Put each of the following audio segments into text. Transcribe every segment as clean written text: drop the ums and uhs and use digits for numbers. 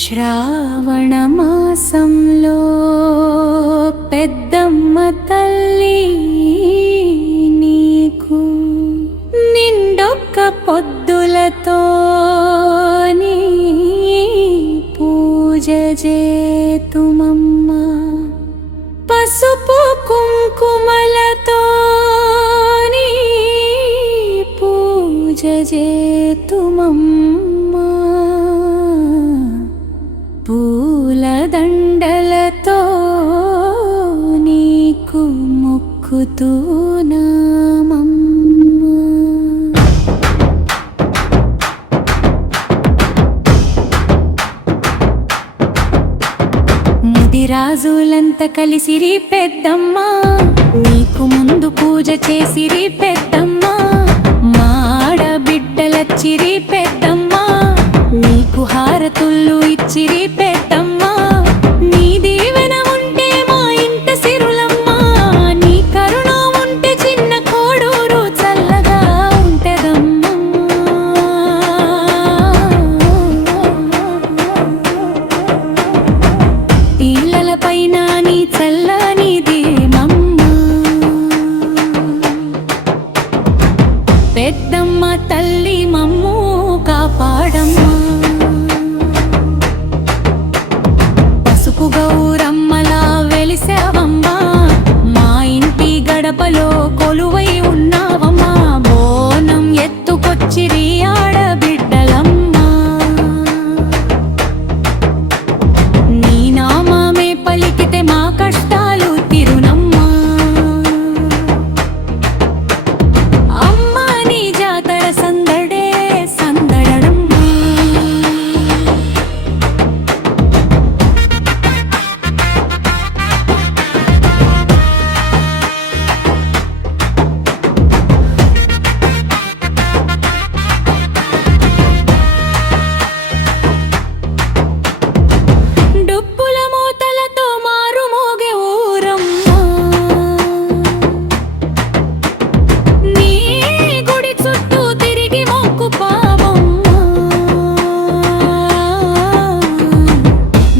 శ్రావణ మాసంలో పెద్దమ్మ తల్లి నీకు నిండొక్క పొద్దులతో పూజ చేతుమమ్మ పసుపు కుంకుమలతో పూజ చేతుమమ్మ పూలదండలతో నీకు మొక్కుతున్నామమ్మ. ముదిరాజులంతా కలిసిరి పెద్దమ్మ, నీకు ముందు పూజ చేసిరి పెద్దమ్మ. మా ఆడబిడ్డలచ్చిరి పెద్దమ్మ, నీకు హారతుళ్ళు ఇచ్చిరి పెద్దమ్మ. నీ దీవెన ఉంటే మా ఇంట సిరులమ్మ, నీ కరుణ ఉంటే చిన్న కోడూరు చల్లగా ఉంటదమ్మా. ఇళ్ళపైన నీ చల్లనిది మమ్మ, పెద్దమ్మ తల్లి మమ్ము కాపాడమ్మా. పసుపు గౌరమ్మలా వెలిసావమ్మా, మా ఇంటి గడపలో కొలువై ఉన్నావమ్మా. బోనం ఎత్తుకొచ్చిరి ఆడబిడ్డలమ్మా, నీ నామమే పలికితే మా కష్టాలు తిరునమ్మా. అమ్మా నీ జాతర సందడే సందడమ్మా. డప్పుల మూతలతో మారుమోగే ఊరమ్మా, నీ గుడి చుట్టూ తిరిగి మొక్కు పావమ్మా.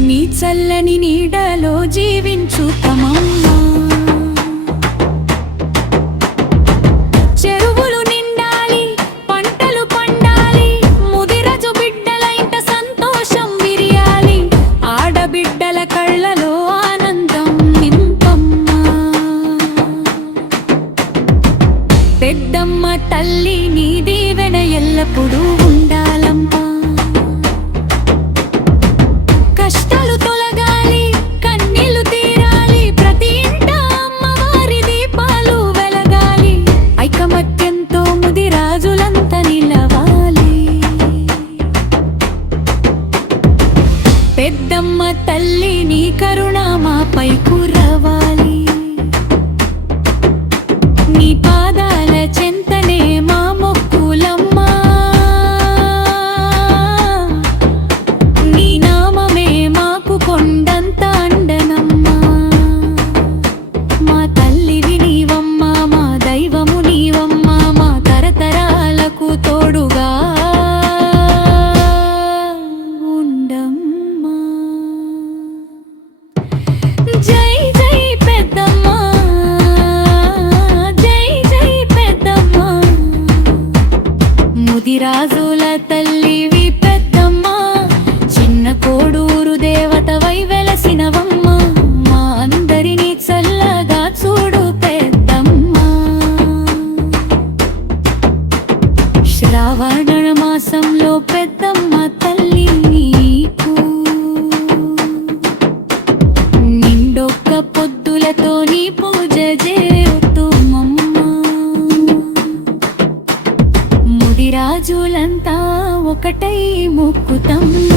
నీ చల్లని నీడలో జీవించుతమమ్మా. చెరువులు నిండాలి, పంటలు పండాలి, ముదిరాజు బిడ్డల ఇంట సంతోషం విరియాలి. ఆడబిడ్డల కళ్ళలో ఆనందం నింపమ్మా. పెద్దమ్మ తల్లి నీ దీవెన ఎల్లప్పుడూ ఉండాలమ్మా. కష్టాలు తొలగాలి, కన్నీళ్లు తీరాలి, ప్రతి ఇంట అమ్మవారి దీపాలు వెలగాలి. ఐకమత్యంతో ముదిరాజులంతా నిలవాలి. పెద్దమ్మ తల్లి నీ కరుణ మాపై కురవాలి. నీ పాదాల చెంతనే మా మొక్కులమ్మా, నీ నామమే మాకు కొండంత అండనమ్మా. మా తల్లివి నీవమ్మా, మా దైవము నీవమ్మా, మా తరతరాలకు తోడుగా ఉండమ్మా. జై జై పెద్దమ్మ, జై జై పెద్దమ్మ. ముదిరాజుల తల్లివి పెద్దమ్మ, చిన్న కోడూరు దేవతవై వెలసినవమ్మ. మా అందరినీ చల్లగా చూడు పెద్దమ్మ. శ్రావణ మాసంలో పెద్దమ్మ తల్లి నీకు నిండొక్క పొద్దులతో నీ పూజ చేతుమమ్మ. ముదిరాజులంతా ఒకటై మొక్కుతమ్మ.